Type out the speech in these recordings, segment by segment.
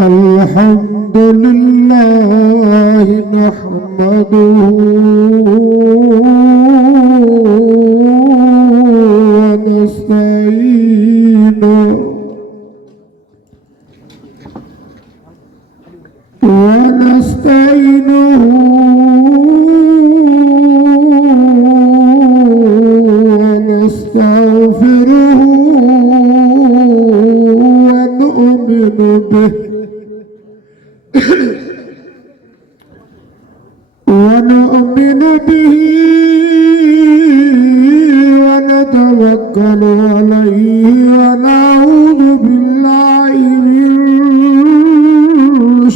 الحمد لله نحمده ونستعينه ونستغفره ونؤمن به ونتوكل عليه ونعوذ بالله من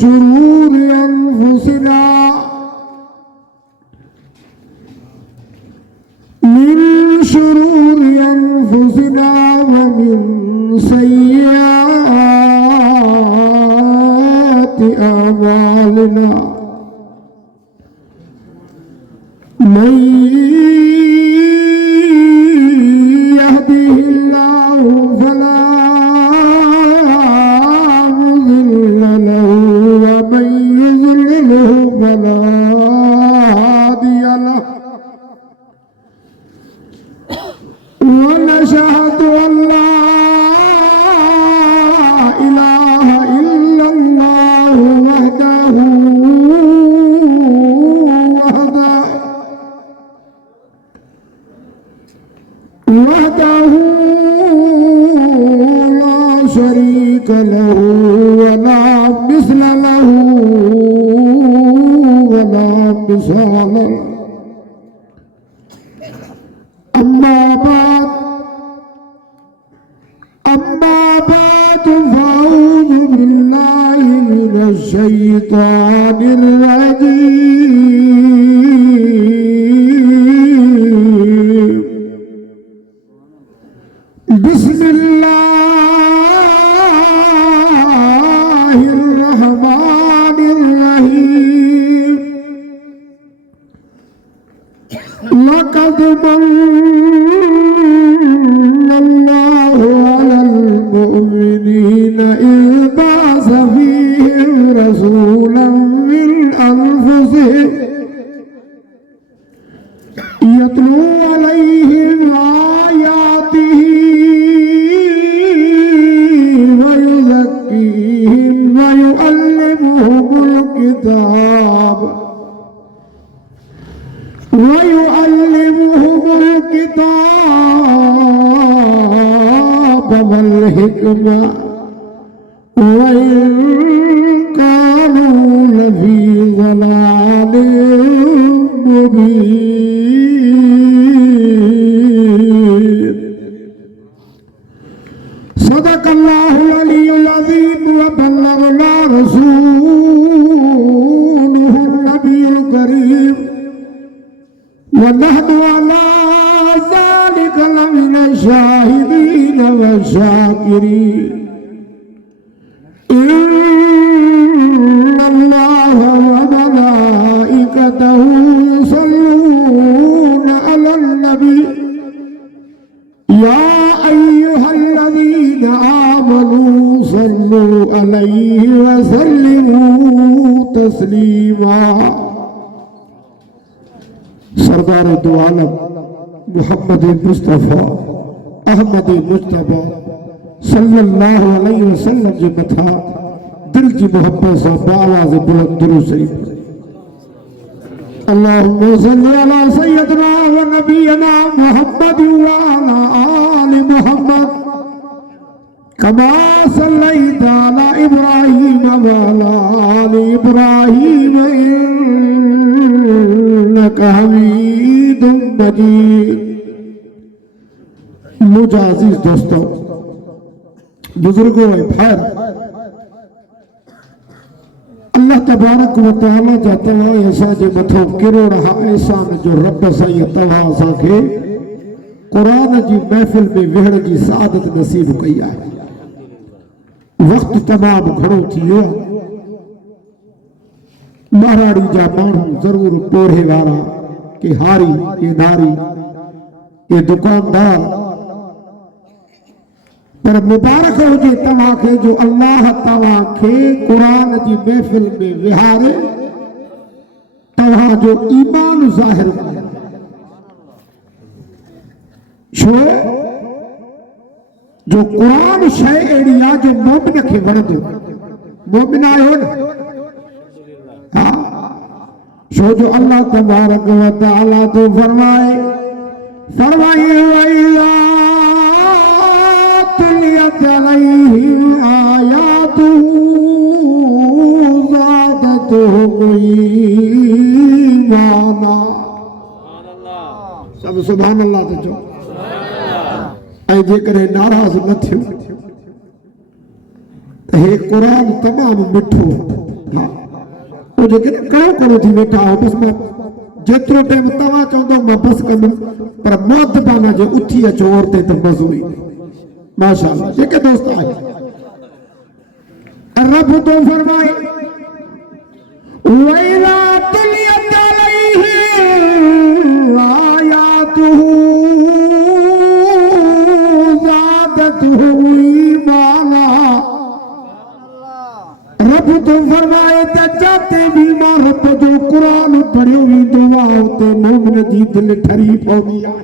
شرور أنفسنا ومن سيئات أعمالنا من يهده الله فلا مضل له ومن يضلله فلا هادي له ونشهد أن لا إله إلا الله وحده لا شريك له ولا مثل له ولا مثال له. أما بعد فأعوذ بالله من الشيطان الرجيم. بسم الله الرحمن الرحيم. لقد من الله على المؤمنين إذ بعث فيهم رسولا من أنفسهم يتلو عليهم آياته ويزكيهم ويعلمهم الكتاب والحكمة وإن كانوا لفي ضلال مبين. صدق الله العلي العظيم وبلغنا رسوله النبي الكريم ونحن على ذلك لمن الشاهدين والشاكرين. إن الله وملائكته يصلون على النبي يا أيها الذين آمنوا صلوا عليه وسلموا تسليما. सरदार दो आलम मोहम्मद मुस्तफ़ा अहमद मुज्तबा सल्लल्लाहु अलैहि वसल्लम जे मथा दिल जी मोहब्बत सां आवाज़ बुलंद दुरूद शरीफ अल्लाहुम्मा सल्लि अला सय्यदना व नबियना मुहम्मद व अला आलि मुहम्मद कमा सल्लैता अला इब्राहीम व अला आलि इब्राहीम इन्नका हमीदुम मजीद। मुझे अजीज दोस्तों, बुजुर्गों भाई, अल्लाह तबारक व तआला जा तवा ऐसा जे मथो किरो रहा एहसान जो रब साईं तवा असांखे कुरान जी महफ़िल में वेहण जी सादत नसीब कई आहे। वक्त तमाम घणो थी वियो आहे। महाराड़ी जा माण्हू ज़रूर पोढ़े वारा के हारी के नारी के दुकानदार पर मुबारक हुजे तव्हांखे जो अल्लाह तव्हांखे क़ुरान जी महफ़िल में विहारे तव्हांजो ईमान ज़ाहिर करे। छो जो क़ुरान शइ अहिड़ी आहे जो मोमिन खे वणंदो। मोमिन आहियो न? हा। छो जो अल्लाह तबारक व तआला तो फरमाए तुलियत अलैहिम आयातुहु ज़ादतहुम ईमाना। सब सुभान अल्लाह तो चओ। ऐं जेकॾहिं नाराज़ न थियो त हे क़ुरान तमामु मिठो। हा वो जेकॾहिं कड़ो कड़ो थी वेठा हो बसि मां जेतिरो टाइम तव्हां चवंदो मां बसि कंदुमि पर मुअद्दबाना जे उथी अचो और ते त मज़ो ईंदो। माशाअल्लाह। जेके दोस्त आए रब तो फरमाए वइज़ा तुलियत अलैहिम आयातुहु ज़ादतहुम ईमाना। रब तो फरमाए त जाते भी मारत जो कुरान पढ़ियो वेंदो आहे उते मोमिन जी दिलि ठरी पवंदी आहे।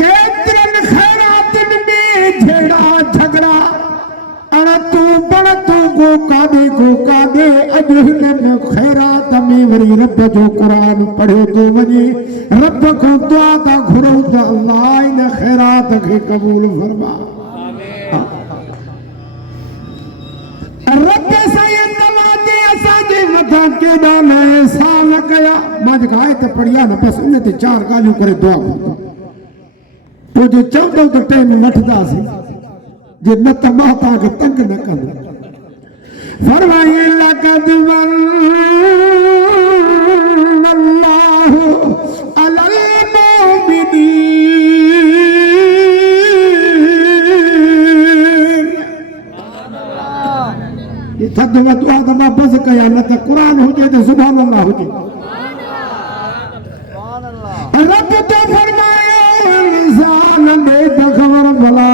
केतिरनि ख़ैरातुनि में झेड़ा झगड़ा अण तूं बण तूं गो काॾे अॼु हिननि ख़ैरात में वरी रब जो क़ुरान पढ़ियो थो वञे। रब खां दुआ था घुरूं त अल्लाह इन ख़ैरात खे क़बूल फरमा। रब साईं तव्हांजे असांजे मथां केॾा न एहसान कया। मां जेका आयत पढ़ी आहे न बसि उन ते 4 ॻाल्हियूं करे दुआ घुरंदो। पोइ जे चवंदो त टाइम वठंदासीं जे न त मां तव्हांखे तंग न कंदो। फरमाए लक़द मन्नल्लाहु अलल मुमिनीन। ये थद में दुआ त मां बसि कया न त क़ुरान हुजे त सुभान अल्लाह हुजे। रब तो फरमायो इंसान में ख़बर भला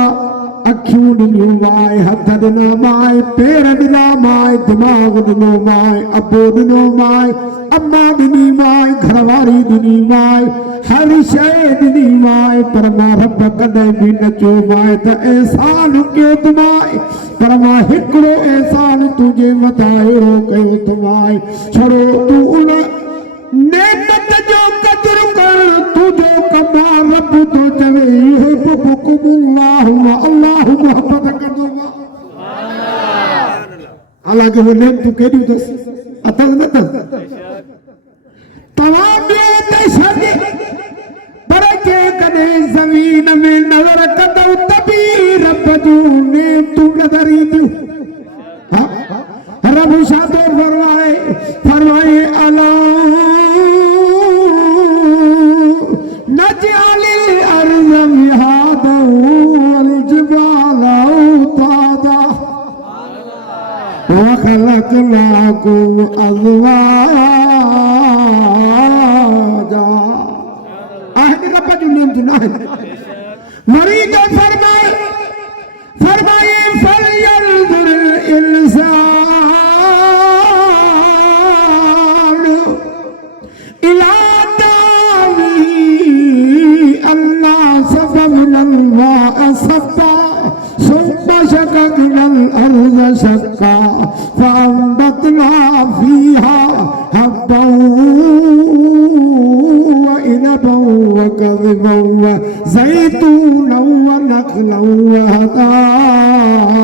अखियूं ॾिनियूं माए हथ ॾिना माए पेर ॾिना माए दिमाग़ ॾिनो माए अबो ॾिनो माए अम्मा ॾिनी माए घरवारी ॾिनी माए हर शइ ॾिनी माए पर मां रब कॾहिं बि न चयो माए त एहसान कयो त माए पर मां हिकिड़ो एहसान तुंहिंजे मथां अहिड़ो कयो त माए छड़ो तूं उन नेमत जो क़दुरु कर तुंहिंजो कमा रब तो चवे युहिब्बुकुमुल्लाह अल्लाह मोहब्बत कंदो आहे। हालांकि वो नेमतूं केॾियूं अथसि अथसि न अथसि तव्हां ॿियो त छॾ पर जेकॾहिं ज़मीन में नज़र कंदव त बि रब जूं नेमतूं नज़र ईंदियूं। रब छा थो फरमाए अला नजअलिल अर्ज़ मिहादन वल जिबाल औतादा व खलक़नाकुम अज़वाजा। आहिनि रब जूं नेमतूं न आहिनि। मरीद फरमाए फलयंज़ुर इंसान इला दावी अल्लाह सबबनल माअ सबा सुम्मा शक़क़नल अर्ज़ शक़्क़ा फअंबतना फ़ीहा हब्बन व इनबन व कज़बन व ज़ैतूनन व नख़लन व हदाइक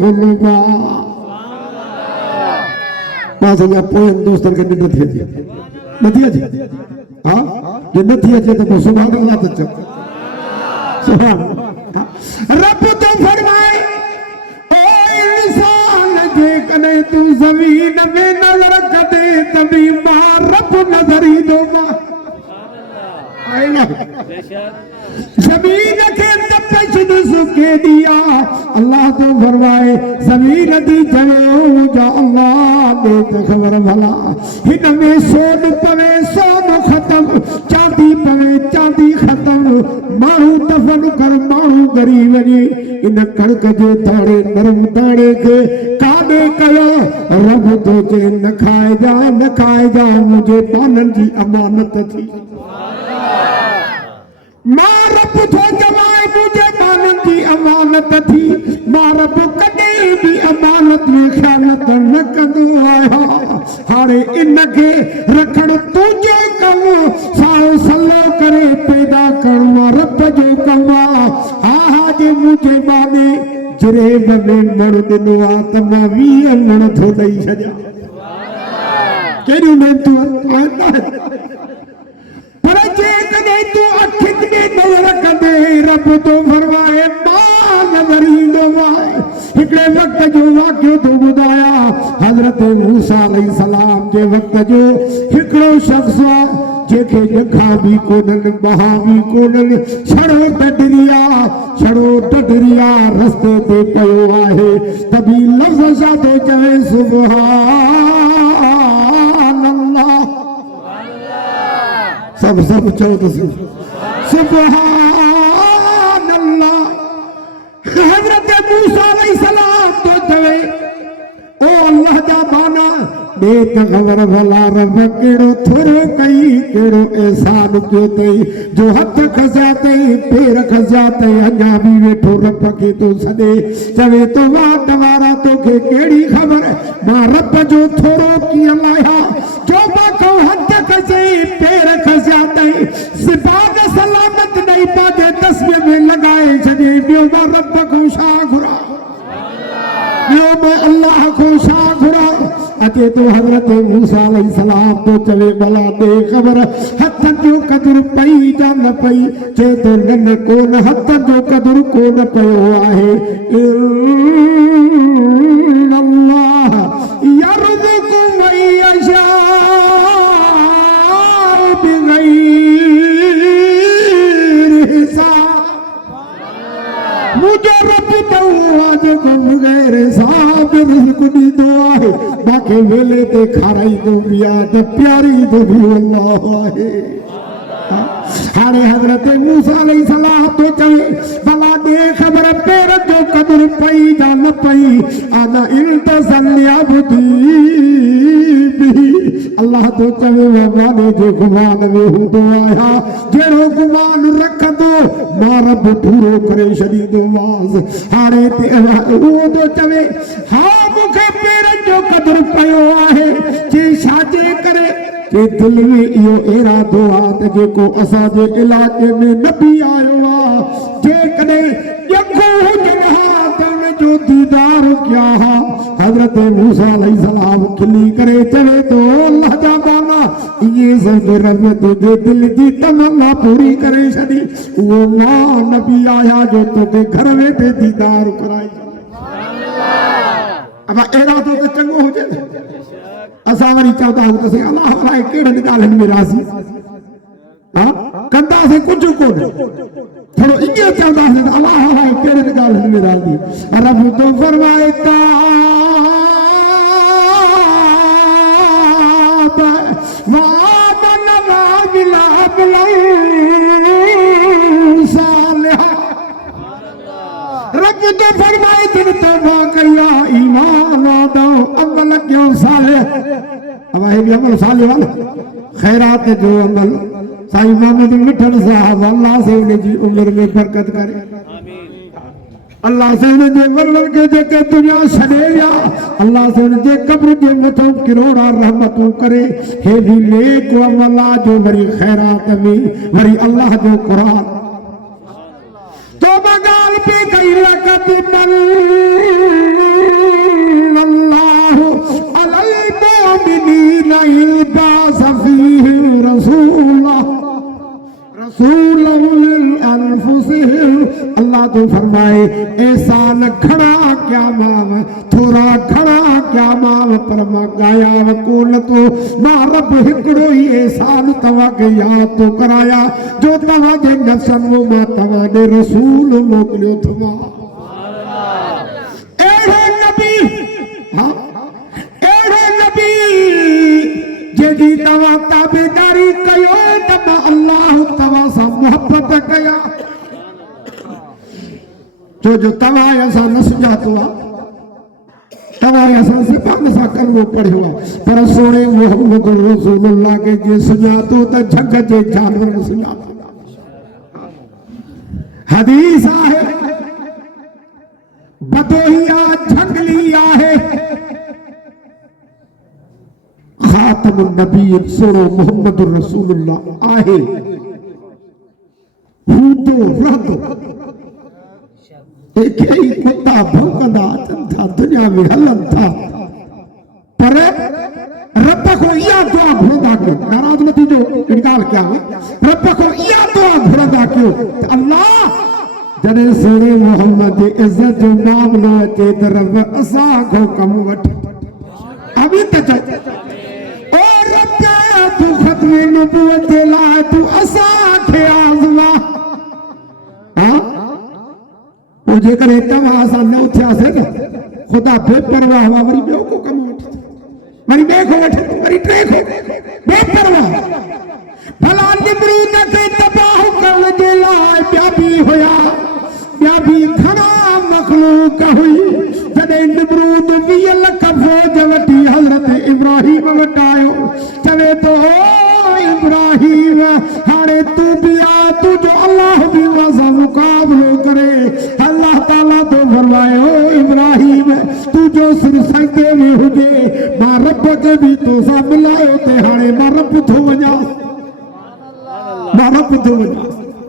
गुलबा। मां सॼा पोयनि दोस्तनि खे निंड थी अचे नथी अचे। हा जे नथी अचे त पोइ सुभाणे अल्लाह त चओ सुभाणे। रब तो फरमाए ओ इंसान जेकॾहिं तूं ज़मीन में नज़र कढे त बि मां रब नज़र ईंदो मां। जमीन के तपश सुके दिया अल्लाह तो फरमाए जमीन दी जलो जा अल्लाह दे तो खबर भला हिन में सोन पवे सोन खत्म चांदी पवे चांदी खत्म मारू दफन कर मारू गरीब ने इन कड़क जे ताड़े नरम ताड़े के काने कया रब तो जे न खाए जा मुझे पालन जी अमानत थी मां रब तो जमाए मुझे पालन जी अमानत थी मां रब कॾहिं भी अमानत में ख़यानत न कंदो आया हाणे इनखे रखण तुंहिंजो कमु साओ सलो करे पैदा करणो रब जो कमु आहे हा जे मुझे माने जरेब में मण ॾिनो आहे त मां 20 मण थो ॾेई छॾियां कहिड़ियूं नेमतूं पर जेकॾहिं तूं अखियुनि में नज़र कंदे रब तो फरमाए मां नज़र ईंदो आहे हिकिड़े वक़्त जो वाक़ियो थो ॿुधाया हज़रत मूसा अलैहिस्सलाम जे वक़्त जो हिकिड़ो शख़्स आहे जेके जखा भी कोन्हनि बहा भी कोन्हनि छड़ो डडरिया रस्ते ते पियो आहे तभी लफ़्ज़ छा थो चवे सब चओ तो सुभान अल्लाह हज़रत मूसा अलैहिस्सलाम तो चवे ओ अल्लाह जा बाना दे त खबर भला रब केड़ो थोरो कई केड़ो एहसान कयो तई जो हथ खसिया तई पैर खसिया तई अञा भी वेठो रब के तो सदे चवे तो मां तवारा तोखे केड़ी खबर मां रब जो थोरो कीअं लाया जो मां को हथ खसई पैर खसिया तई सिफात सलामत नहीं पाजे तस्वीर में लगाए छॾे ॿियो मां रब को छा घुरा ॿियो मां अल्लाह को छा घुरा अचे तो हज़रत मूसा अलैहिस्सलाम तो चवे भला दे खबर हथ जो कदुर पई जा न पई चे तो न कोन हथ जो कदुर कोन पियो आहे अल्लाह यरज़ुक़ु मन यशाअ बिग़ैरि हिसाब मुझे रब तो आज को बगैर हिसाब रिज़्क़ ॾींदो आहे बाक़ी वेले ते खाराईंदो बि आहे त प्यारींदो बि अल्लाह आहे हाणे हज़रत मूसा अलैहिस्सलाम तो चवे भला दे खबर पैर जो कदुर पई जा न पई आना इल्तज़लिया बुधी अल्लाह तो चवे माने जे गुमान में हूंदो आया जहिड़ो गुमान रखंदो मां रब पूरो करे छॾींदो वास हाणे उहो तो चवे हा मूंखे पैरनि जो कदुर पियो आहे जे छाजे करे के दिल में इहो इरादो आहे त जेको असांजे इलाइक़े में न बि आयो आहे जेकॾहिं ॼखो हुजनि हा त उनजो दीदार कया हा हज़रत मूसा अलैहिस्सलाम खिली करे चवे तो अल्लाह जा बाना इहे सभु रब तुंहिंजे दिल जी तमन्ना पूरी करे छॾी उहो मां नबी आया जो तोखे घर वेठे दीदार कराई अब इरादो त चङो हुजे असां वरी चवंदा आहियूं त अल्लाह अलाए कहिड़नि ॻाल्हियुनि में राज़ी कंदासीं कुझु कोन थोरो ईअं चवंदासीं त अल्लाह अलाए कहिड़नि ॻाल्हियुनि में राज़ी रब तो फरमाए रब तो फरमाए तुम तौबा करिया ईमान लाओ अमल क्यों सालिह अब है भी अमल सालिह वाला खैरात जो अमल साईं मोहम्मद मिठल साहब अल्लाह से उनकी उम्र में बरकत करे अल्लाह से उनके वरवर के जेके दुनिया छॾे विया अल्लाह से उनके कब्र के मथों किरोड़ा रहमतूं करे हे भी नेक अमल जो वरी खैरात में वरी अल्लाह जो कुरान तो बगाल पे कई लकत अल्लाह अलल मोमिनीन इबास फीहिम रसूला रसूलन लिल अनफुसिहिम अल्लाह तो तो फरमाए एहसान घणा क्या माव थोड़ा घणा क्या माव पर मां गाया कोन तो मां रब हिकड़ो ही एहसान तवा के याद तो कराया जो तवा जे नफ्सन वो मां तवा दे रसूल मोकलियो थवा एड़े नबी हां एड़े नबी जेदी तवा ताबेदारी कयो त अल्लाह तवा सा मोहब्बत कया जो तवा असां न सुञातो आहे तवा असां सिपान सां कलमो पढ़ियो आहे पर सोने मोहम्मद रसूलुल्लाह के जे सुञातो त झग जे जानवर न सुञातो हदीस आहे बदोहिया झंगली आहे खातमुन नबीय्यीन सोनो मोहम्मद रसूलुल्लाह आहे हूंदो रहंदो एक ही कुत्ता भौंकंदा अचनि था दुनिया में हलन था पर रब को इहा दुआ घुरंदा कयो नाराज़ न थीजो इनकार कया रब को इहा दुआ घुरंदा कयो अल्लाह जॾहिं सोने मोहम्मद जी इज़त जो मामलो अचे त रब असां खां कमु वठ अभी त चओ ओ रब तू ख़त्म नबूवत जे लाइ तू असांखे आज़मा हां जेकर तव्हां असां न उथियासीं न ख़ुदा बेपरवाह हुआ वरी ॿियो को कमु वठे वरी ॿिए खां वठे वरी टे खां बेपरवाह भला निमरूद खे तबाह करण जे लाइ ॿिया बि घणा मखलूक हुई जॾहिं निमरूद 20 लख फ़ौज वठी हज़रत इब्राहिम वटि आयो चवे थो ओ इब्राहिम हाणे तू बि आ तुंहिंजो अल्लाह बि मां सां मुक़ाबिलो करे अल्लाह ताला तो फरमायो इब्राहिम तू जो सिर सजदे में हुजे मां रब के भी तो सां मिलायो ते हाणे मां रब थो वञा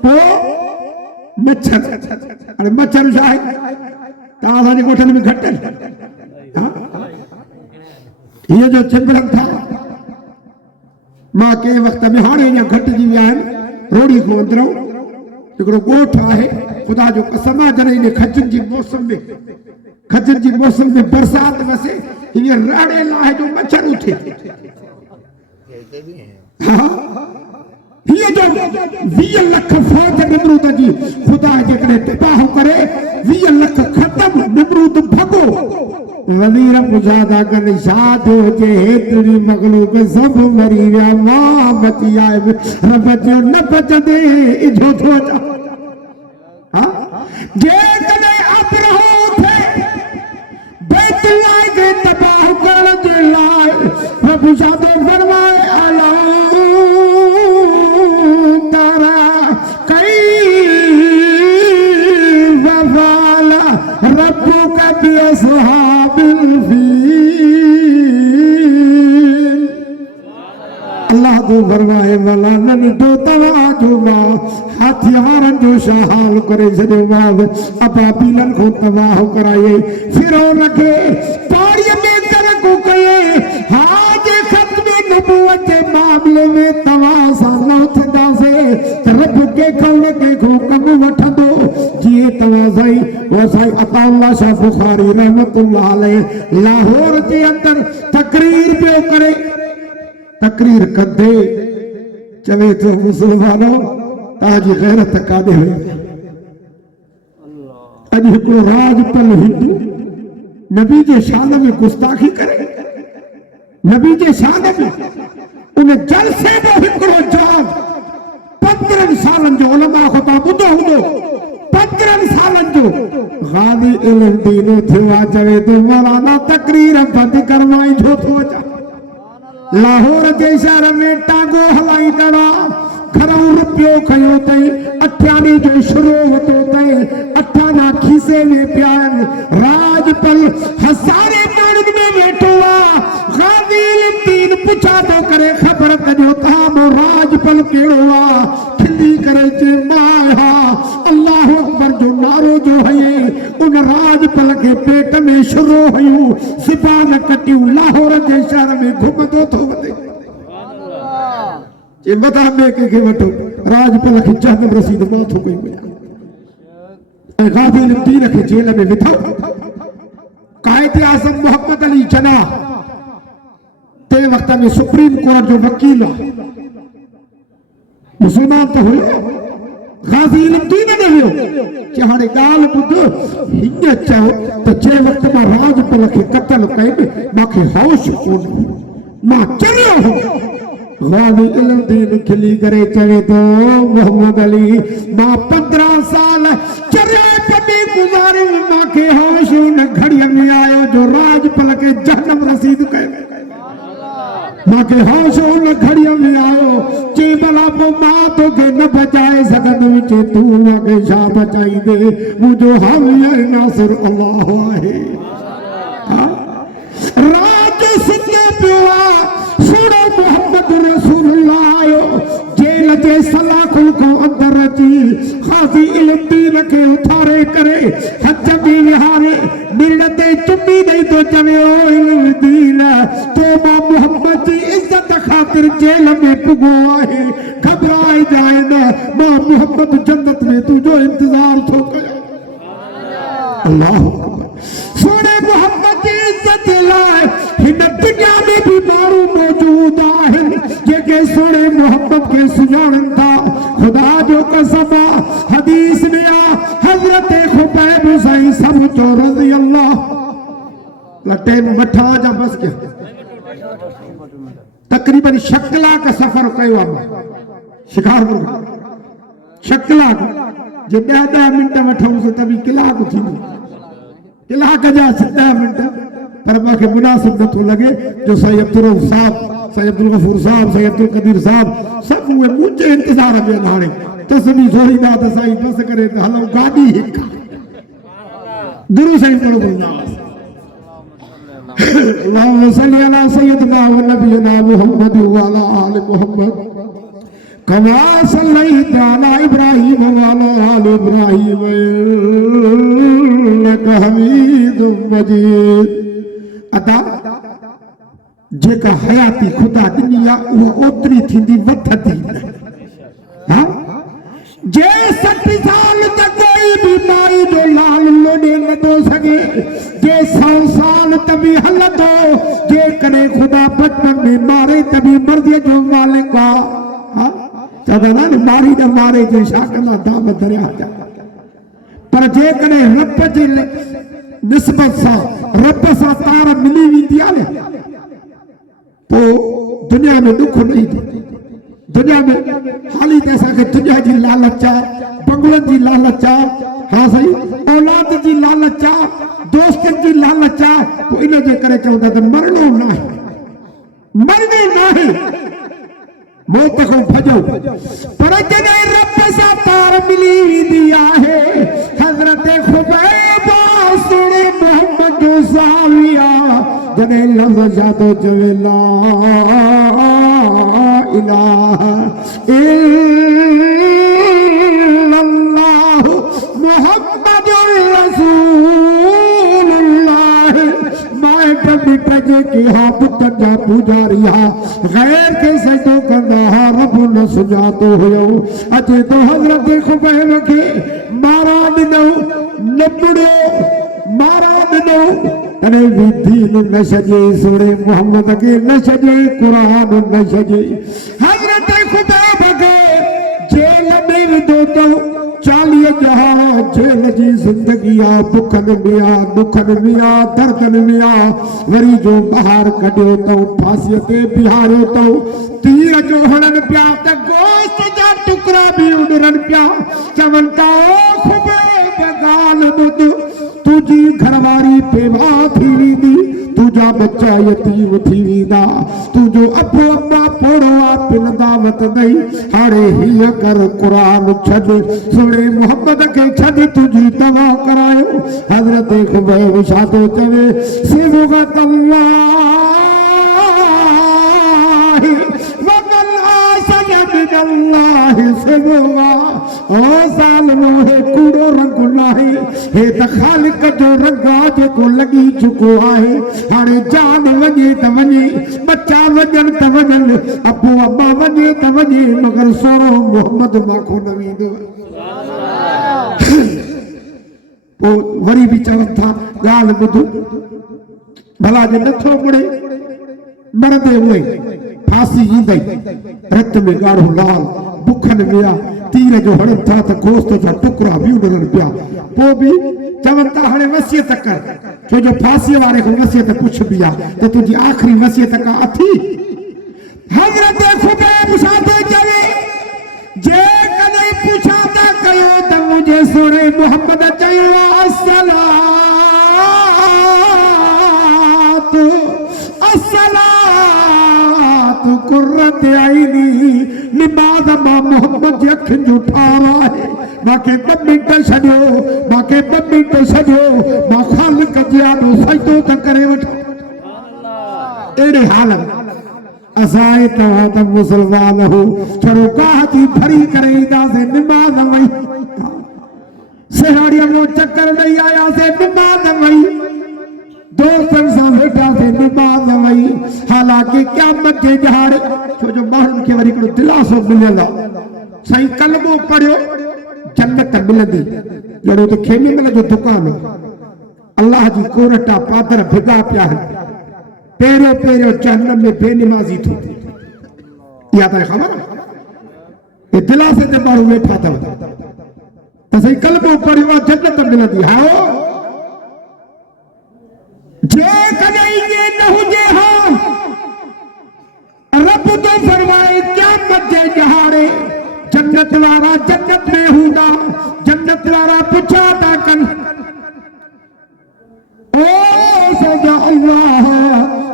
पोइ मच्छर हाणे मच्छर छा आहे तव्हां असांजे ॻोठनि में घटि हीअ जो चिंबड़नि था मां कंहिं वक़्त में हाणे अञा घटिजी विया आहिनि रोड़ी खां अंदरो हिकिड़ो ॻोठ आहे ख़ुदा जो कसम आहे जॾहिं इन खजनि जी मौसम में बरसाति वसे हीअं राड़े लाहे जो मच्छर उथे हा हीअ जो 20 लख फ़ौज निमरूद जी ख़ुदा जेकॾहिं तबाह करे 20 लख ख़तम निमरूद भॻो वज़ीर पुछादा कनि छा थियो हुजे हेतिरी मग़लूब सभु मरी विया मां बची आहे रब जो न बचंदे इजो थो अचां हा जेकॾहिं अब्रहो थे बैतुल्लाह खे तबाह करण जे लाइ रब छा थो फरमाए अला तारा कई वफ़ाल रब्बुका बिअस्हाबिल फील अल्लाह तो फरमाए भला न तो तव्हां जो मां हाथी वारनि जो छा हाल करे छॾियो मां अबाबीलन खां तबाह कराए फिरौन खे पाणीअ में तरक़ो कये हा जे ख़त्म नबूवत जे मामले में तव्हां सां न उथंदासीं त रब कंहिंखां न कंहिंखां कमु वठंदो जीअं तव्हां साईं अताउल्लाह शाह बुखारी रहमतुल्लाह अलैह लाहौर जे अंदरि तकरीर पियो करे तकरीर कंदे चवे थो मुसलमानो तव्हांजी गैरत काॾे हुई अॼु हिकिड़ो राजपल हिंदू नबी जे शान में गुस्ताखी करे नबी जे शान में उन जलसे में हिकिड़ो जवाब 15 सालनि जो उलमा खां तव्हां ॿुधो हूंदो 15 सालनि जो गाज़ी इल्म दीनो थियो आहे चवे थो मौलाना तकरीर बंदि करवाई छो थो अचां लाहौर जे शहर में टांगो हलाई करा घरों रुपयो खयो अथई अठानी जो शुरू वरितो अथई अठाना खीसे में पिया आहिनि राजपल हज़ारे माण्हुनि में वेठो आहे गाज़ी इल्म दीन पुछा थो करे ख़बर कजो तव्हां राजपल कहिड़ो आहे खिली करे चए मां हा अल्लाह अकबर जो नारो जो हई उन राजपल के पेट में शुरू हुयूं सिपान कटियूं लाहौर जे शहर में घुमंदो थो वञे ये बता में के वठो राजपल खे जहनम रसीद माथो कई गाज़ी इल्म-दीन खे जेल में विधो कायदे आज़म मोहम्मद अली जना ते वक्त में सुप्रीम कोर्ट जो वकील मुसलमान तो हुयो गाज़ी इल्म-दीन ने हुयो कि हाणे ॻाल्हि ॿुध हीअं चयो त जे वक्त मां राजपल खे क़त्ल कई मूंखे होश कोन मां चरियो हो गाज़ी इल्म-दीन खिली करे चवे थो मोहम्मद अली मां 15 साल चरिया पनी गुज़ारे मूंखे होश उन घड़ीअ में आयो जो राजपल खे जहन्नम रसीद कयो मूंखे होश उन घड़ीअ में आयो चे भला पोइ मां तोखे न बचाए सघंदुमि चे तूं मूंखे छा बचाईंदे मुंहिंजो हावी नासिर अल्लाह आहे राज सिंधे पियो आहे सुहिणो मोहम्मद रसूलुल्लाह आयो जेल जे सलाखुल खां अंदर अची गाज़ी इल्म-दीन खे उथारे करे हथ में विहारे मिरड़ ते चुमी ॾेई थो चवे ओ इल्म-दीन तो मां मोहम्मद जी इज़त ख़ातिर जेल में पुॻो आहे घबराए जाए न मां मोहम्मद जन्नत में तुंहिंजो इंतज़ार थो कयां अल्लाह सोने मोहम्मद जी इज़त लाइ हिन दुनिया में भी माण्हू मौजूद आहिनि जेके सोने मोहम्मद खे सुञाणनि था खुदा जो कसम हदीस में आ हज़रत खुबैब साईं सब जो रज़ी अल्लाह लटेन वठा जा बस क्या तकरीबन शकला का सफर कयो आहे शिकारपुर शकला जे 10 मिनट वठूंसि त बि कलाक थींदो कलाक जा 10 मिनट पर मूंखे मुनासिब नथो लॻे जो साईं अब्दुल रऊफ़ साहब साईं अब्दुल गफूर साहब साईं अब्दुल कदीर साहब सभु उहे मुंहिंजे इंतज़ार में आहिनि हाणे तस्वीर थोरी ना त साईं बस करे त हलूं गाॾी हिकु गुरु साईं पढ़ो अल्लाहुम्मा सल्ली अला सय्यिदिना व नबियना मुहम्मद व अला आलि मुहम्मद कमा सल्लैता अला इब्राहीम व अला आलि इब्राहीम इन्नका हमीदुम मजीद अता जेका हयाती खुदा ॾिनी आहे उहा ओतिरी थींदी वधंदी हा जे 60 साल तक कोई भी माई जो लाल लोॾे नथो सघे जे 100 साल त बि हलंदो जे कॾहिं ख़ुदा बचपन में मारे त बि मर्ज़ीअ जो मालिक आहे हा चवंदा न मारी न मारे जो छा कंदा दाम दरिया जा पर जे कॾहिं रब जी निस्बत सां रब सां तार मिली वेंदी आहे न पोइ दुनिया में दुख न ईंदो दुनिया में हाली त असांखे दुनिया जी लालच आहे बंगलनि जी लालच आहे हा साईं औलाद जी लालच आहे दोस्तनि जी लालच आहे पोइ इन जे करे चवंदा त मरणो न आहे मौत खां भॼो पर जॾहिं रब सां तार मिली वेंदी आहे हज़रत खुबैब सुहिणे मोहम्मद जो सावी आहे जॾहिं लफ़्ज़ छा थो चवे ला इलाहा इल्लल्लाह मुहम्मदुर रसूलुल्लाह माइट मिट जेके हा पुतनि जा पुजारी हा गैर खे सजदो कंदा हा रब न सुञातो हुयो अचे तो हज़रत खुबैब खे मारा ॾिनो लपड़ो मारा ॾिनो अरे भी दीन न सजे सुणे मोहम्मद के न सजे कुरान न सजे हज़रत खुबैब खे जेल में विधो तो 40 जहां जेल जी जिंदगी आ दुखन में आ दुखन में आ दर्दन में आ वरी जो बाहर कढियो तो फांसीअ ते बिहारियो तो तीर जो हणनि पिया त गोश्त जा टुकड़ा भी उॾरनि पिया चवनि था ओ खुबैब ॻाल्हि ॿुध तुझी घरवारी बेवा थी वेंदी तुझा बच्चा यतीम थी वेंदा तुझो अबो अम्मा पोड़वा पिन दावत नहीं हाणे हीअ कर क़ुरान छॾ सुहिणे मोहम्मद खे छॾ तुझी दवा करायो हज़रत खुबैब छा थो चवे सिबग़त अल्लाह वक़ल आसन मिन अल्लाह सिबग़ा ओ ज़ालिमो हे कूड़ो रंग नाहे हे त ख़ालिक जो रंग आहे जेको लॻी चुको आहे हाणे जान वञे त वञे बच्चा वञनि त वञनि अबो अम्मा वञे त वञे मगर सोरो मोहम्मद माखो न वेंदो पो वरी भी चवन था गाल बुध भला जे नथो मुड़े मरदे हुए फांसी ईंदई रत में गाढ़ो लाल बुखन विया तीर जो हड़न था त गोश्त जा टुकड़ा भी उड़न पिया पो भी चवन था हाणे वसियत कर छो जो फांसी वारे को वसियत कुछ बिया त तुजी आखिरी वसियत का अथी हजरत खुबैब साथे चवे जे कदे पुछाता कयो त मुझे सुने मोहम्मद चयो अस्सलात अस्सलात कुर्रत आईनी नमाज मा मोहम्मद जी अखिन जो ठारा है माके 2 मिनट छडियो माके 2 मिनट छडियो मा खालिक जिया नो सजदो त करे वठ एड़े हाल असाए तवा त मुसलमान हो छरो काहती भरी करे दा से नमाज वई सेहाड़िया नो चक्कर नहीं आया से नमाज वई दोस्तन सा बेटा से नमाज वई हालांकि क़यामत के जहाड़ छो जो माण्हुनि खे वरी हिकिड़ो दिलासो मिलियल आहे साईं कलमो पढ़ियो जन्नत मिलंदी जहिड़ो त खेमीमल जो दुकान अल्लाह जी कोरटा पादर भिगा पिया आहिनि पहिरियों पहिरियों जहन्नम में बेनिमाज़ी थी इहा त ख़बर आहे हे दिलासे ते माण्हू वेठा अथव त साईं कलमो पढ़ियो जन्नत मिलंदी हा जे कदई ये न हुजे हां रब तो फरमाए क़यामत जे जहाड़े जन्नत वारा जन्नत में हूंदा जन्नत वारा पुछा था कन ओ सजा अल्लाह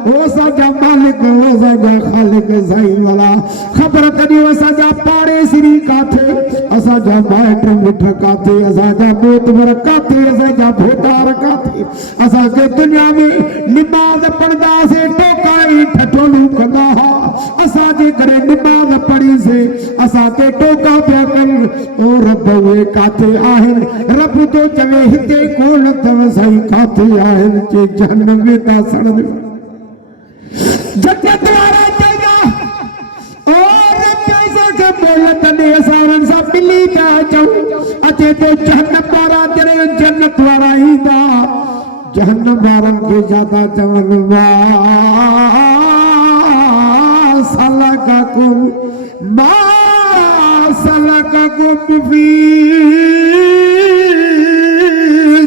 ओ सजा मालिक ओ सजा खालिक सही वाला खबर करियो सजा पाड़े श्री काथे असाजा माइट मिठ काथे असाजा मोतबर काथे असाजा भोटार काथे असा के दुनिया में नमाज पढ़दा से टोकाई ठठोलू कंदा असा जे करे नमाज पढ़ी से असा के टोका पिया कन ओ रब वे काथे आहिन रब तो चवे हिते कोन तव सही काथे आहिन जे जहन्नम में ता सड़न जन्नत वारा चेगा और पैसा के बोलत ने असारन सा मिली जा चऊ अचे तो जहन्नम वारा तेरे जन्नत वारा ईंदा जहन्नम वारा के ज्यादा चवन वा सलककुम मा सलककुम फी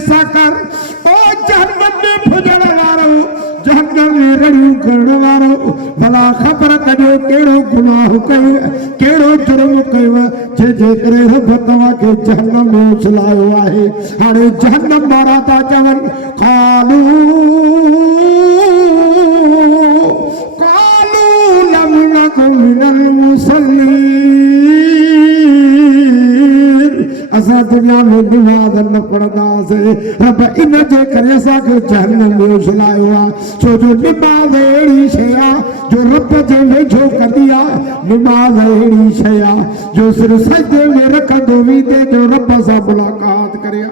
सकर ओ जहन्नम में भुजण वारो जहन्नम में रड़ियूं करण वारो भला खबर करियो केड़ो गुनाह कयो केड़ो जुर्म कयो जे जे करे रब तव्हां खे जहन्नम में उछलायो आहे हाणे जहन्नम वारा था चवन कालू लम नकुम मिनल मुसल्लीन असा दुनिया में नमाज न पढ़दा से रब इन जे करे असा के जहन्नम में उछलायो आ छो जो नमाज एड़ी शय आ जो रब जे वेझो कंदी आ नमाज एड़ी शय आ जो सिर्फ सजदे में रखंदो वींदे जो रब सां मुलाकात करे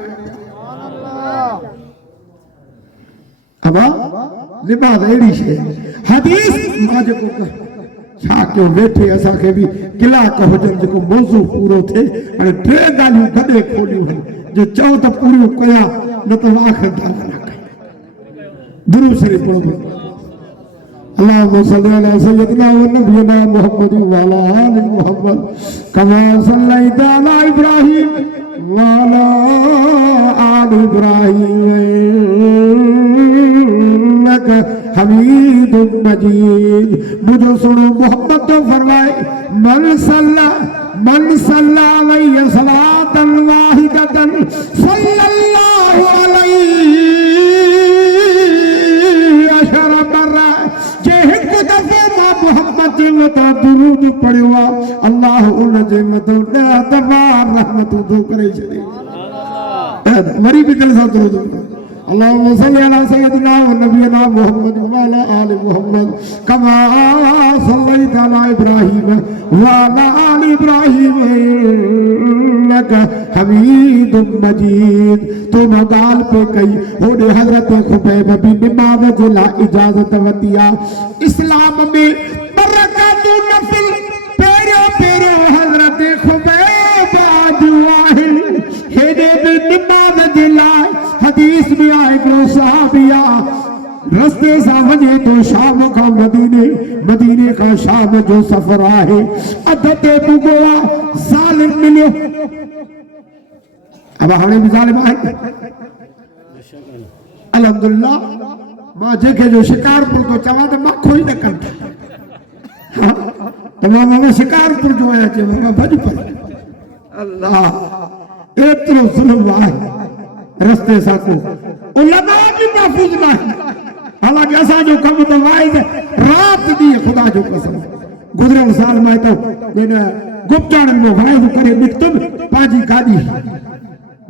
अबा नमाज एड़ी शय हदीस मां जेको छा क्यों वेठे असा के भी किलाक हुजन जेको मौजू पूरो थे अने 3 गालियूं गडे खोलियूं जो चओ त पूरियूं कया न त आखिर दावा न कया दुरूद शरीफ पढ़ो अल्लाहुम्मा सल्ली अला सय्यदना व नबियना मुहम्मद व अला आलि मुहम्मद कमा सल्लैता अला इब्राहीम व अला आलि इब्राहीम हमीदुम मजीद मुझे सुनो मोहम्मद तो फरमाए मन सल्ला अलैहि सलातन वाहिदतन सल्लल्लाहु अलैहि अशर मर्रा जे हिक दफे मां मोहम्मद जी मता दुरूद पढ़ियो अल्लाह उन जे मतो 10 दफा रहमत दो करे छे वरी भी दिल सां दुरूद अल्लाहुम्मा सल्ली अला सय्यदिना व नबियना मुहम्मद व अला आलि मुहम्मद कमा सल्लैता अला इब्राहीम व अला आलि इब्राहीम इन्नका हमीदुम मजीद तो गाल पे कई होने हजरत खुबैब भी नमाज जे ला इजाजत वतिया इस्लाम में बरकत नफिल पेरो पेरो हजरत खुबैब आजू आहे हेदे भी नमाज जे ला हदीस में आए को सहाबिया रस्ते से वजे तो शाम का मदीने का शाम जो सफर आहे अधते बुगोआ जालिम मिलियो अब हाणे भी जालिम आहे अल्हम्दुलिल्लाह मां जेके जो शिकारपुर तो चवा त मां खोई न कंदा हां तमाम शिकारपुर जो है जे मां भज पर अल्लाह एतिरो ज़ुल्म आहे रस्ते सां को उलमा भी महफूज न आहे हालांकि असा जो कम तो वाइज रात दी खुदा जो कसम गुजरल साल में तो गुप्तान में वाइज करे निकतम पाजी गादी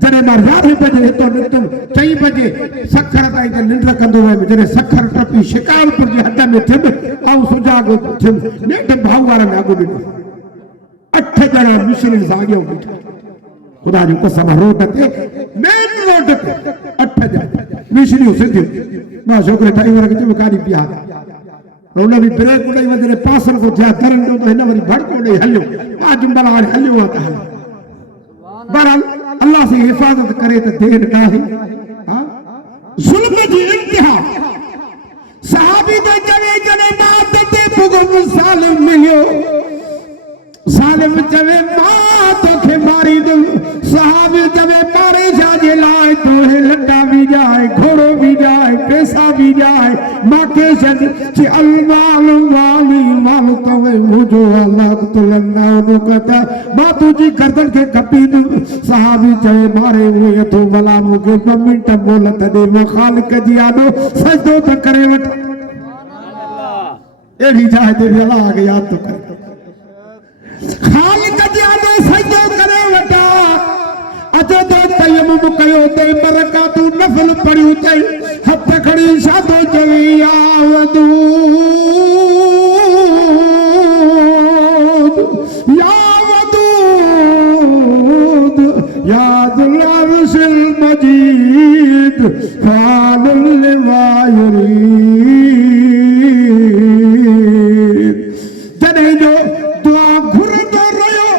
जने मार 11 बजे तो निकतम 4 बजे सखर ताई के निंड कंदो वे जने सखर टपी शिकारपुर जे हद में थिम आउ सुजागो थिम नेट भावार में आगो बिठो 8 जना मिशन सागियो बिठो खुदा जो कसम रोड ते मेन रोड ते 8 जना मिशन सिद्धि मां छोकरे ड्राइवर के चमकारी पिया उन भी ब्रेक उड़ई वजरे पासन को थिया तरन तो हिन वरी भड़को दे हलियो आज बला हलियो आता है बहरहाल अल्लाह से हिफाजत करे तो देर काहे हां जुल्म जी इंतहा सहाबी दे जने जने बात ते बुगो सालिम मिलियो सालिम जवे मां तो के मारी दो सहाबी जवे मारे जाजे लाए तो है लट्टा भी जाए घोड़ो भी जाए पैसा भी जाए मां के जन कि अलमाल वाली माल तवे मुझो अल्लाह तो लन्ना नु कहता मां तुझी गर्दन के कपी दो सहाबी जवे मारे हुए तो भला मुके मिनट मोहलत दे मैं खालिक जी आदो सजदो तो करे वठ अल्लाह एड़ी जाए ते अल्लाह आ गया तो कर खालिक जी आदो सजदो करे वटा अजो तो तयम्मुम कयो ते बरका तू नफल पढ़ियो ते हथ खड़ी साधो जवी आवदू यादुल अर्शिल मजीद फालुल वायरीद जने जो दुआ घुर तो रयो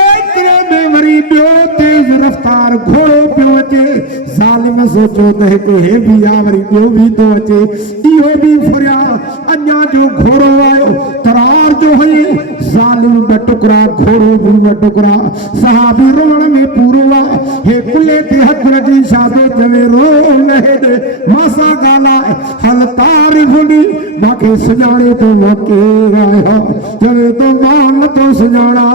एतरे में वरी बियो तेज रफ्तार घोड़ो पियो अचे जालिम सोचो त को हे भी आ वरी बियो भी तो अचे इहो भी फरिया अन्या जो घोड़ो आयो तरार जो है जालिम ब टुकड़ा घोड़ो भी ब टुकड़ा सहाबी रोण में पूरो हे कुले ते हथ रजी शादो जवे रो लहे दे मासा गाला हल तारीफुनी माके सुजाने तो मके आया जवे तो मान तो सुजाना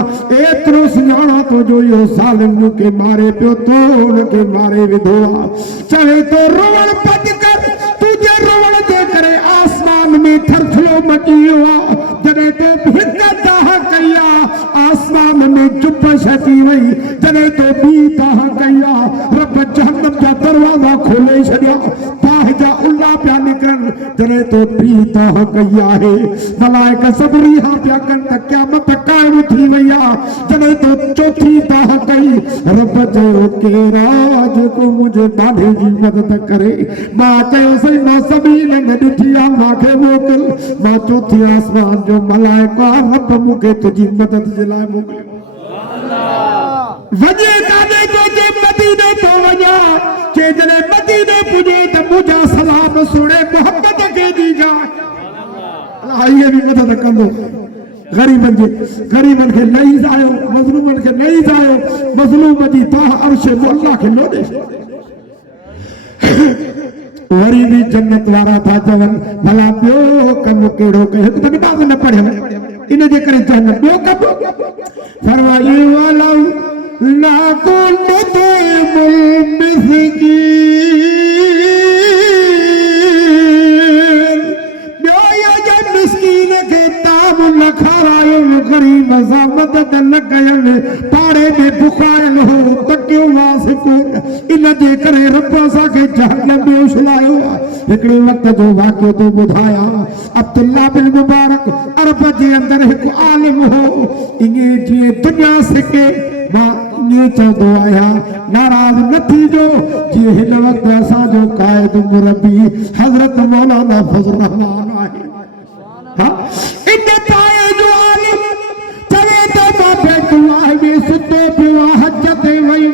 एतरो सुजाना तो जो यो सालिम के मारे पियो तो उनके मारे विधवा चाहे तो रोवण पज कर तुझे रोवण दे करे आसमान में थरथलो मची हुआ जने तो हिक्का दाह कया आसमान में चुप छटी वही जने तो बी दाह कया रब जहन्नम का दरवाजा खोले छड़िया ताह जा उल्ला प्या निकरन जने तो बी दाह कया है मलाइका सबरी हा प्या कन तक क़यामत कायम थी वया जने तो चौथी दाह कई रब जो के राज को मुझे बांधे जी मदद करे मां कयो सही मां सबील ने दिठिया माखे मोकल मां चौथी आसमान जो मलाइका रब मुके तुझी मदद जिलाए मोकल वजे कादे जो जे मदीने तो वजा के जने मदीने पुजे त मुझा सलाम सुने मोहब्बत के दी जा अल्लाह ये भी मदद कंदो गरीबन के नहीं जायो मजलूमन के नहीं जायो मजलूम जी ताह अर्श अल्लाह के लोडे वरी भी जन्नत वारा था जवन भला बियो कम केड़ो के हिक त नमाज न पढ़े इन जे करे जन्नत बियो कम फरमाई वाला ला कुल मुल मिसकी बियो या जब मिस्कीन के ताम न खरायो गरीब ज़ामत न कयल पाड़े में बुखायल हो तकियो वासिको इन जे करे रब सा के जहन्नम में उछलायो हिकड़े वक्त जो वाक़ियो तो बुधाया अब्दुल्ला बिन मुबारक अरब जे अंदर एक आलिम हो इने जे दुनिया से के ये चौदो आया नाराज नथी जो जी हिन वक्त असा जो कायद मुरबी हजरत मौलाना फजल रहमान आहे हां इन पाए जो आलिम चवे तो बाबे दुआ में सुतो पियो हजते वई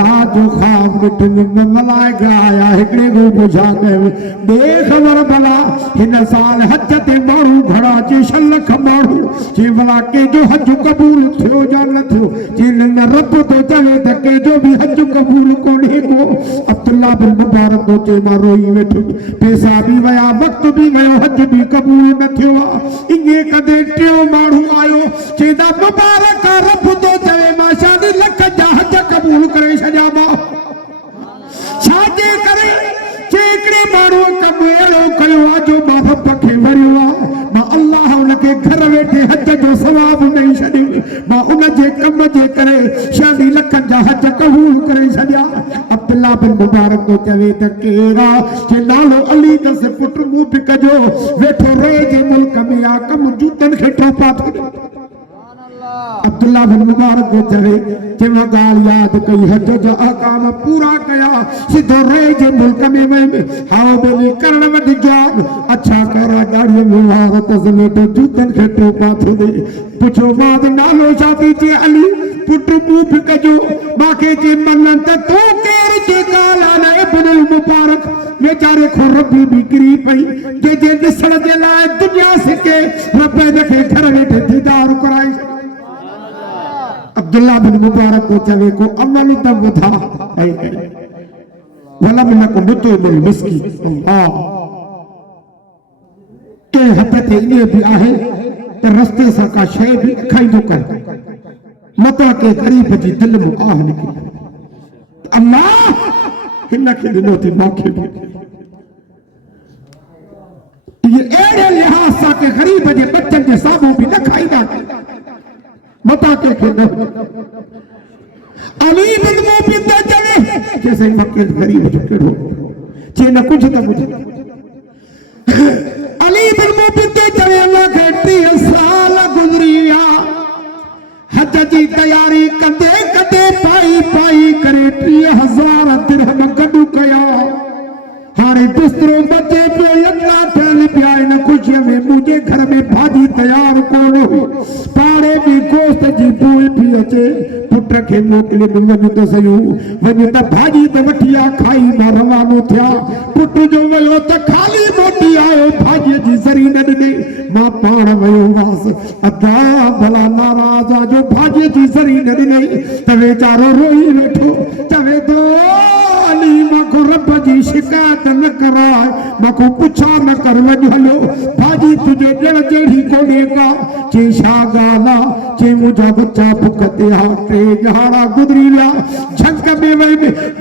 रात जो ख्वाब ॾिठ में मलाइका आया हिकिड़े को पुछा कयो ॾे ख़बर भला हिन साल हज ते माण्हू घणा चई 6 लख माण्हू चई भला कंहिंजो हज क़बूल थियो या न थियो चई न रब तो चवे त कंहिंजो बि हज क़बूल कोन्हे को अब्दुल्ला बिन मुबारक तो चई मां रोई वेठो पैसा बि विया वक़्त बि वियो हज बि क़बूल न थियो इहे कॾहिं टियों माण्हू आयो चईंदा मुबारक रब तो चवे मां 40 लख जा हज क़बूल करे छॾिया मां छाजे करे हिकिड़े माण्हूअ कमु अहिड़ो कयो आहे जो मां रब खे वरियो आहे मां अल्लाह उनखे घर वेठे हज जो सवाब ॾेई छॾियो मां उनजे कम जे करे 40 लख जा हज क़बूल करे छॾिया अब्दुल्ला बिन मुबारक तो चवे त केरा जे नालो अली दस पुट मूं बि कजो वेठो रे जे मुल्क में आ कम जूतन खे ठोपा थो अब्दुल्ला बिन मुबारक को चवे कि मां गाल याद कई हज जा अहकाम पूरा कया सिधो रे जे मुल्क में हाओ बोली करण वधी जान अच्छा करा दाढ़ी में वारत समेत जूतन खे टोपा थो दे पुछो मां नालो शादी जे अली पुट मूं बि कजो मांखे जे मन त तू केर जे गाल आने इब्न मुबारक बेचारे खो रबी भी गिरी पई जे ॾिसण जे लाइ दुनिया सिके रब इनखे घर वेठे दीदार कराई अब्दुल्ला बिन मुबारक को चवे को अमल त ॿुधा वलम नक नुतुबुल मिस्की अल्लाह के हथ ते ईअं बि आहे त रस्ते सां का शइ बि खाईंदो कर मता के गरीब जी दिल में आह निकिरी अल्लाह हिन खे ॾिनो थी मूंखे बि ये अहिड़े लिहाज़ सां के गरीब जे बच्चनि जे साम्हूं बि न खाईंदा मता के अली बिन मुबीन तो चवे जैसे मक्के गरीब झुके हो चे न कुछ तो मुझे अली बिन मुबीन तो चवे अल्लाह के 30 साल गुजरिया हज जी तैयारी कंदे कंदे पाई पाई करे 30,000 दिरहम गडू कया हाणे बिस्तरो बचे पे यकला फैल पिया इन खुशी में मुझे घर में भाजी तैयार कोन हुई पाड़े भी गोश्त जी बोई भी अचे पुट खे मोकले वञ त सयूं वञ त भाजी त वठिया खाई मां रवानो थिया पुट जो वियो त खाली मोटी आयो भाजी जी सरी न ॾिनी मां पाण वियो वास अदा भला नाराज़ आ जो भाजी जी सरी न ॾिनी त वेचारो रोई वेठो चवे थो अली मां को रब जी शिकायत न कराए मां को पुछा न कर वञ हलो भाजी तुझे ॾिण जहिड़ी कोन्हे का चई छा ॻाल्हि आहे चई मुंहिंजा बच्चा बुख ते हा 3 ॼहाड़ा गुज़री विया झंग में वई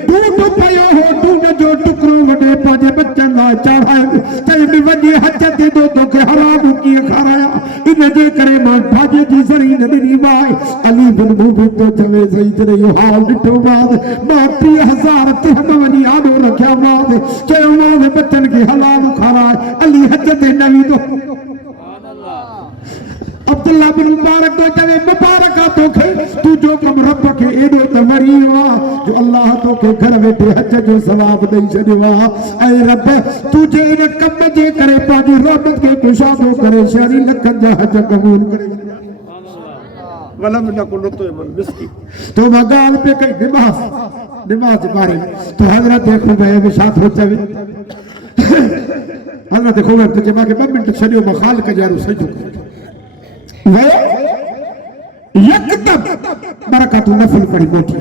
टूट पियो हो टूट जो टुकड़ो वॾे पंहिंजे बच्चनि लाइ चाढ़ायो चई वॾे हथ ते तोखे हराम कीअं खाराया इन जे करे मां भाॼीअ जी ज़री न ॾिनी माए अली बिन मुबीन तो चवे सही जॾहिं इहो हाल ॾिठो मां 30,000 तिरहम वञी आॾो रखिया मां चयो मां बच्चनि खे हलाल खाराए अली हथ ते न ईंदो अब्दुल्ला बिन मुबारक तो चवे मुबारक तोखे तू जो कम रब के एडो त वरी वा जो अल्लाह तोखे घर वेठे हज जो सवाब ॾेई छॾियो आहे ऐं रब तुझे इन कम जे करे पंहिंजी रहमत खे कुशादो करे 40 लख जा हज क़बूल करे वलम न को लुतो मिस्की तो मां ॻाल्हि पे कई नमाज बारे तो हज़रत देखो मैं छा थो चवे हज़रत देखो मैं तुझे मां के 2 मिनट छॾियो मां ख़ालिक जो सजदो यकदम बरकत नफल पढ़ी मोटी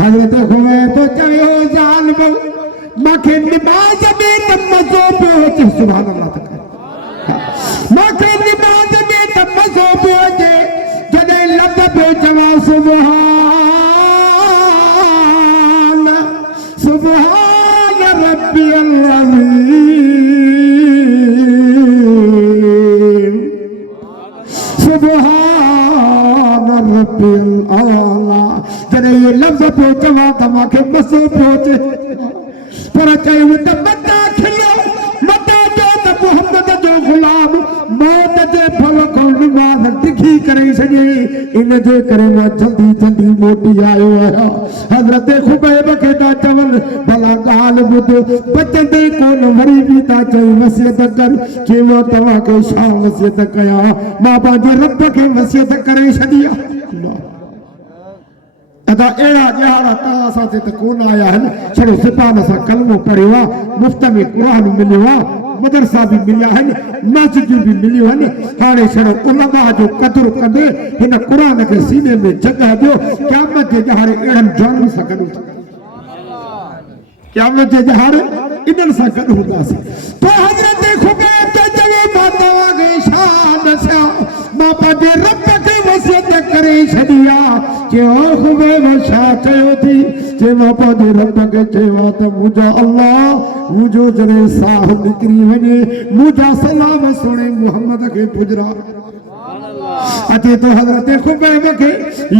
हज़रत खुवे तो चवे हो जालिम माखे नमाज में त मज़ो पियो अचे सुभान अल्लाह तक माखे नमाज में त मज़ो पियो अचे जॾहिं लफ़्ज़ पियो चवां सुभान रब्बियल अज़ीम सुभान रब्बिल आला जॾहिं ये लफ़्ज़ पियो चवां त मूंखे मज़ो पियो अचे पर चयूं त मता खिलो मता जो त मुहम्मद जो ग़ुलाम मौत जे फल खां नमाज़ डिघी करे छॾी इन जे करे मां जल्दी जल्दी मोटी आयो आहियां हज़रत खुबैब खे था चवनि भला ॻाल्हि ॿुध बचंदे कोन वरी बि था चई वसियत कर कि मां तव्हांखे छा वसियत कयां मां पंहिंजे रब खे वसियत करे छॾी आहे अदा एड़ा जहाड़ा तव्हां सां ते कोन आया आहिनि छड़ो सिपान सां कलमो पढ़ियो आहे मुफ़्त में क़ुरान मिलियो आहे मदरसा भी मिलिया आहिनि मस्जिदूं भी मिलियूं आहिनि हाणे छड़ो उलमा जो क़दुरु कंदे हिन क़ुरान खे सीने में जॻह ॾियो क़यामत जे ॾहाड़े अहिड़नि जाननि सां गॾु क़यामत जे ॾहाड़े इन्हनि सां गॾु हूंदासीं तो हज़रत ख़ुबैब ते चवे मां तव्हांखे छा ॾसां मां पंहिंजे रब खे वसियत करे छॾी आहे चयो ख़ुबैब छा चयो थी चयो मां पंहिंजे रब खे चयो आहे त मुंहिंजा अल्लाह मुझो जरे साह निकरी वने मुझा सलाम सुने मोहम्मद के पुजरा अते तो हजरत खुबैब के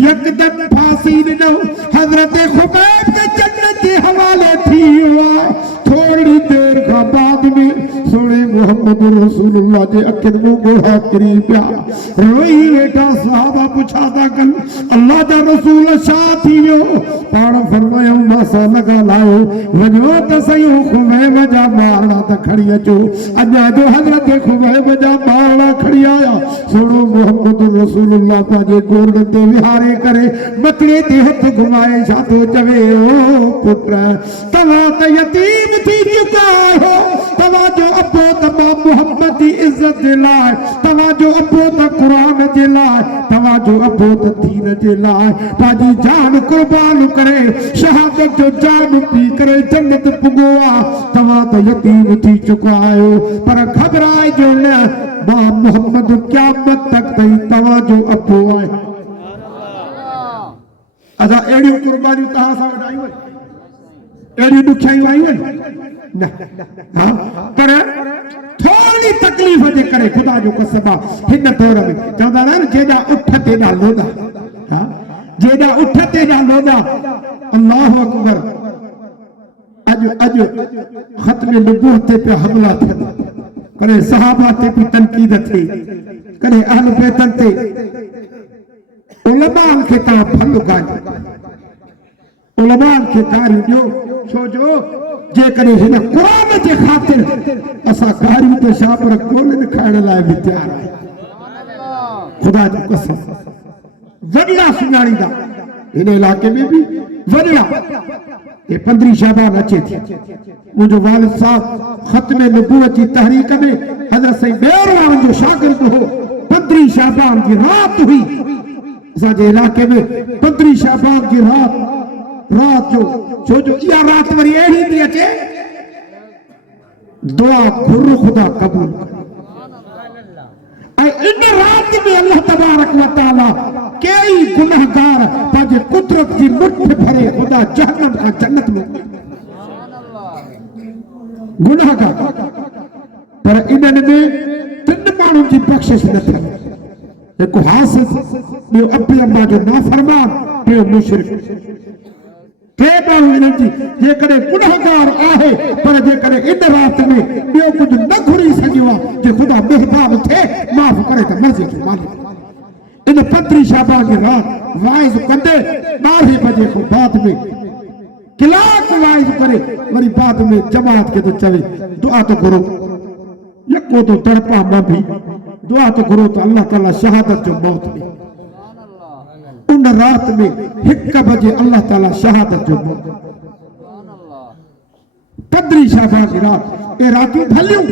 यकदम फांसी न हजरत खुबैब के जन्नत के हवाले थी हुआ थोड़ी देर का बाद में सुने मोहम्मद रसूलुल्लाह जे अखिन में गोहा करी पिया रोई बेटा सहाबा पुछा था कल अल्लाह दा रसूल छा थियो पाण फरमायो मासा लगा लाओ वञो त सही खुबैब जा मारड़ा त खड़ी अचो अञा जो हजरत खुबैब जा मारड़ा खड़ी आया सुनो मोहम्मद रसूलुल्लाह पाजे गोरन ते विहारे करे मथड़े ते हथ घुमाए छा तो चवे ओ पुत्र तवा त यतीम थी चुका हो तवा जो अबो त मोहम्मद की इज्जत जे लाए तवा जो अबो त कुरान जे लाए तवा जो अबो त दीन जे लाए पाजी जान कुर्बान करे शहादत जो जान पी करे जन्नत पुगो आ तवा त यतीम थी चुका आयो पर घबराए जो न मां मोहम्मद क़यामत तक तई तवा जो अबो आए अदा एड़ी कुर्बानी तहां सां वठाई वई एड़ी दुखियाई आई वई न हां पर थोड़ी तकलीफ जे करे खुदा जो कसम हिन दौर में चवंदा न जेड़ा उठ ते ना लोदा हां जेड़ा उठ ते ना लोदा अल्लाह अकबर अज खत्म नबूवत पे हमला थे करे सहाबा ते भी तनकीद थी करे अहल बैतन ते उलमा के ता फल गाय उलमा के कारी जो छो जो जे करे हिन कुरान जे खातिर असा कारी ते शापर कोन खाइण लाए भी तैयार है खुदा जी कसम वडला सुनाणीदा इन इलाके में भी वडला ये 15 शाबान अचे थी मुझो वालिद साहब खत्म नबूवत की तहरीक में हजरत सईद बेरवान जो शागिर्द हो 15 शाबान की रात हुई असाजे इलाके में 15 शाबान की रात जो या रात वरी एड़ी थी अचे दुआ घुर खुदा कबूल ऐं इन रात में अल्लाह तबारक व तआला कई गुनाहगार पाजे कुदरत की मुट्ठ भरे खुदा जहन्नम का जन्नत में गुनाहगार पर इन्हनि में 3 माण्हुनि जी बख़्शिश न थी एक हासिद ॿियो अबी अम्मा जो नाफरमान ॿियो मुशरिक के माण्हू इन्हनि जी जेकॾहिं गुनाहगार आहे पर जेकॾहिं इन रात में ॿियो कुझु न घुरी सघियो आहे जे ख़ुदा महिरबान थिए माफ़ करे त मर्ज़ी जो मालिक इन 15 शाबान की रात वाइज़ कंदे 12 बजे को बाद में कलाक वाइज़ करे वरी बाद में जमात के तो चवे दुआ तो करो यको तो तड़पा मां भी दुआ तो करो तो अल्लाह ताला शहादत जो मौत में उन रात में 1 बजे अल्लाह ताला शहादत जो मौत 15 शाबान की रात ए रातूं भलियूं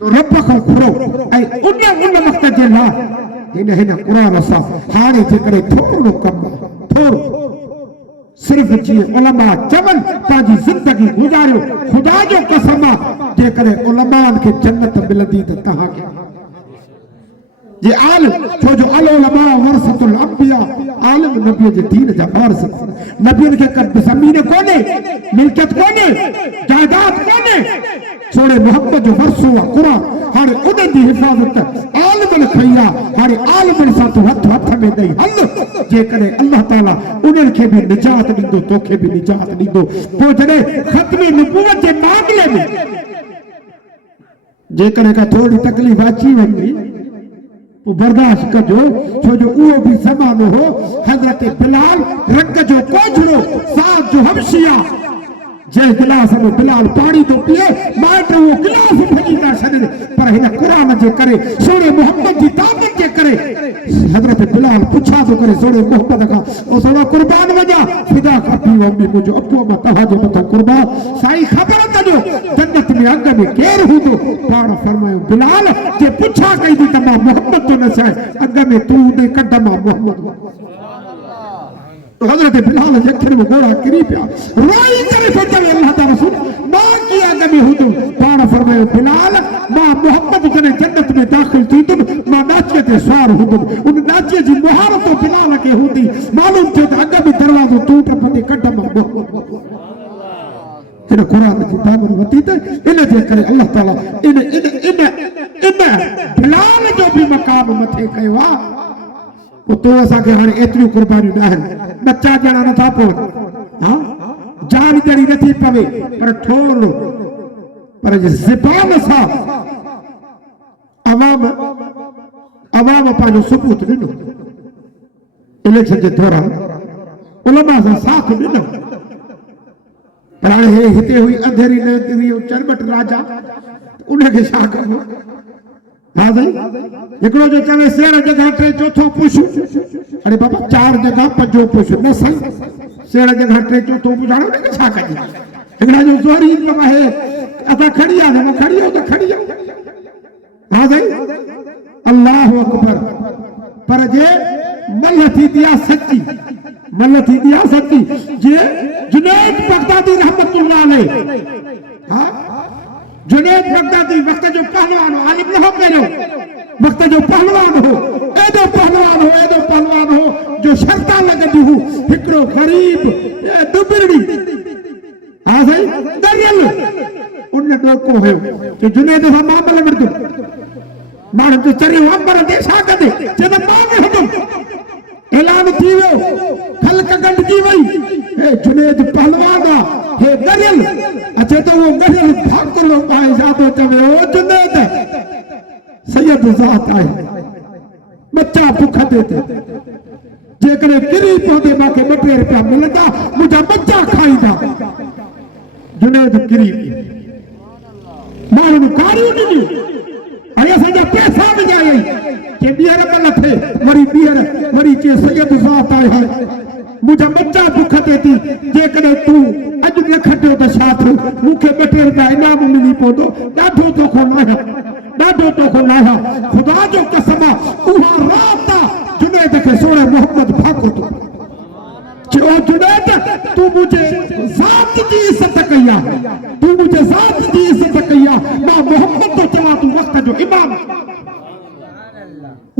तो रब को घुरो ऐं उन वक्त जे लाइ हिन कुरान सां हाणे जेकॾहिं थोरो कम थोरो सिर्फ जी उलमा चवन ताजी जिंदगी गुजारियो खुदा जो कसम जेकॾहिं उलमान के जन्नत मिलंदी त तहां के जे आलिम छो जो अल उलमा वरसतुल अंबिया आलिम नबी जे दीन जा वारिस नबीन के कद ज़मीन कोने मिल्कियत कोने जायदाद कोने सोने मोहम्मद जो वरसो आहे कुरान हाणे उन जी हिफ़ाज़त आलिमन खैया हाणे आलिमन सां तो हथ में ॾेई हल जेकॾहिं अल्लाह ताला उन्हनि खे भी निजात ॾींदो तोखे भी निजात ॾींदो पोइ जॾहिं ख़त्म नबूवत जे मामले में जेकॾहिं का थोड़ी तकलीफ़ अची वञे तो बर्दाश्त कजो छो जो उहो भी ज़मानो हो हज़रत बिलाल रंग जो कोझड़ो साथ जो हबशिया जे गिलास में बिलाल पानी तो पिए मां तो वो गिलास फेंकी था छॾे पर हिन कुरान जे करे सोने मोहम्मद जी ताकत जे करे हजरत बिलाल पुछा तो करे सोने मोहम्मद का ओ सोना कुर्बान वजा फिदा खपी मम्मी मुझे अप्पो में तहाजे मथा कुर्बान साईं खबर कजो जन्नत में अग में केर हुंदो पाण फरमायो बिलाल जे पुछा कई थी तमा मोहम्मद तो न चाहे अग में तू ने कदमा मोहम्मद तो हजरत बिलाल जे अखर में गोड़ा किरी पिया रोई करे फजल अल्लाह ता रसूल मां की अग में हुंदो पाण फरमायो बिलाल मां मोहम्मद जने जन्नत में दाखिल थी तुम मां नाचे ते सवार हुंदो उन नाचे जी मुहारत तो बिलाल के हुंदी मालूम थे अग में दरवाजो टूट पते कदमा मोहम्मद इन कुरान की ताबीर वती ते इन जे करे अल्लाह ताला इन बिलाल जो भी मकाम मथे कयो आ तो असा के हाने एतरी कुर्बानी ना है बच्चा जणा न था पो हां जान जड़ी नथी पवे पर ठोल पर जे ज़बान सा अवाम पाजो सबूत ॾिनो इलेक्शन जे दौरान उलमा सा साथ ॾिनो पर हाणे हिते हुई अंधेरी न चरबट राजा उनखे छा कयो हाँ भाई एकड़ो जो चवे शेर जगह टे चौथो पुछ अरे बाबा चार जगह पंजो पुछ न सही शेर जगह टे चौथो पुछ हाणे उनखे छा कजे एकड़ा जो जोरी बाबा है असा खड़ी आ न खड़ी हो तो खड़ी आ हाँ भाई अल्लाह अकबर पर जे मल थी दिया सच्ची जे जुनैद बगदादी रहमतुल्लाह अलैह हाँ जुनैद बगदादी वक्त जो पहलवान हो आलिम न हो करो वक्त जो पहलवान हो एदो पहलवान हो जो शर्ता लगदी हो हिकड़ो गरीब दुबरड़ी हां सही दरियल उन को है कि जुनैद सा मामला मर्दो माण्हू तो चरियो अंबर दे छा कदे जद मां हुकुम ऐलान थी वियो खल्क गंढजी वई हे जुनैद पहलवान हे दरियल अच्छा तो वो दरियल ठाकुर पाए जातो चवे ओ जुनैद सैयद ज़ात आए बच्चा भूख देते जेकरे किरी पौधे माके 2 रुपया मिलंदा मुझा बच्चा खाईंदा जुनैद किरी माण्हू कारी ॾिनी ऐं असांजा पैसा विझाई के ॿीहर न थे वरी चे सैयद ज़ात आए मुझा बच्चा भूख देती जेकॾहिं तूं अॼु न खटियो त छा थियो मूंखे 2 रुपया इनाम मिली पवंदो ॾाढो तोखो लाहा खुदा जो कसम उहा रात जुनैद खे सोणे मोहम्मद फाको थो चयो जुनैद तूं मुझे ज़ात जी इज़त कई आहे मां मोहम्मद तो चवां तूं वक्त जो इमाम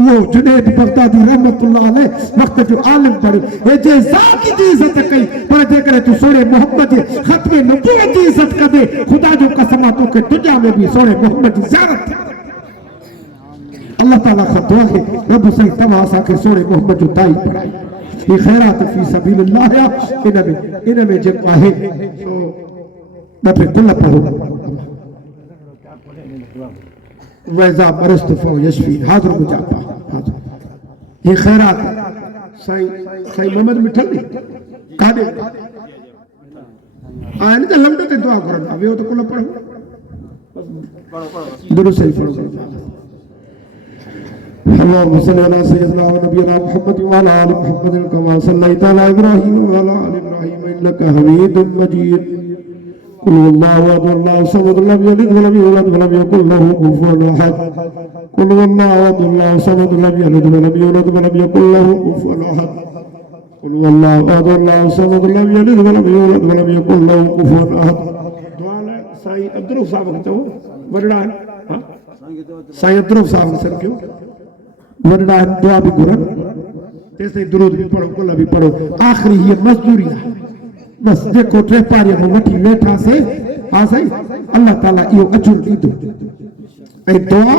वो जुनैद बगदादी रहमतुल्लाह अलैह वक्त जो आलिम बने हे जे ज़ात जी इज़त कई पर जेकरे तू सोने मोहम्मद जे खत्म नबूवत जी इज़त कदे खुदा जो कसम तो के तुझा में भी सोने मोहम्मद जी ज़ियारत अल्लाह ताला का दुआ है रब सही तमा असा के सोने मोहम्मद जो ताई पढ़ाई ये खैरात फी सबीलिल्लाह या इनमें जो आहे सो बपे दिल पढ़ो वैजा मरस्त फो यशफी हाजिर मुजाफा हाजिर ये खैरात साईं मोहम्मद मिठल दी कादे आने तो लंडे ते दुआ करन अबे तो कुल पढ़ो दुरुस्त सही पढ़ो اللهم صل على سيدنا ونبينا محمد وعلى ال محمد كما صليت على ابراهيم وعلى ال ابراهيم انك حميد مجيد قل والله احد الله الصمد لم يلد ولم يولد ولم يكن له كفوا احد قل والله احد الله الصمد لم يلد ولم يولد ولم يكن له كفوا احد قل والله احد الله الصمد لم يلد ولم يولد ولم يكن له كفوا احد دعاء साईं अब्दुल साहब तो वरड़ा हां साईं अब्दुल साहब सर क्यों वरड़ा दुआ भी गुरन तेसे दुरूद भी पढ़ो कुल भी पढ़ो आखिरी ये मजदूरी है बस देखो टे पारी में वठी वेठा से आ सही अल्लाह ताला यो अजर दीदो ए दुआ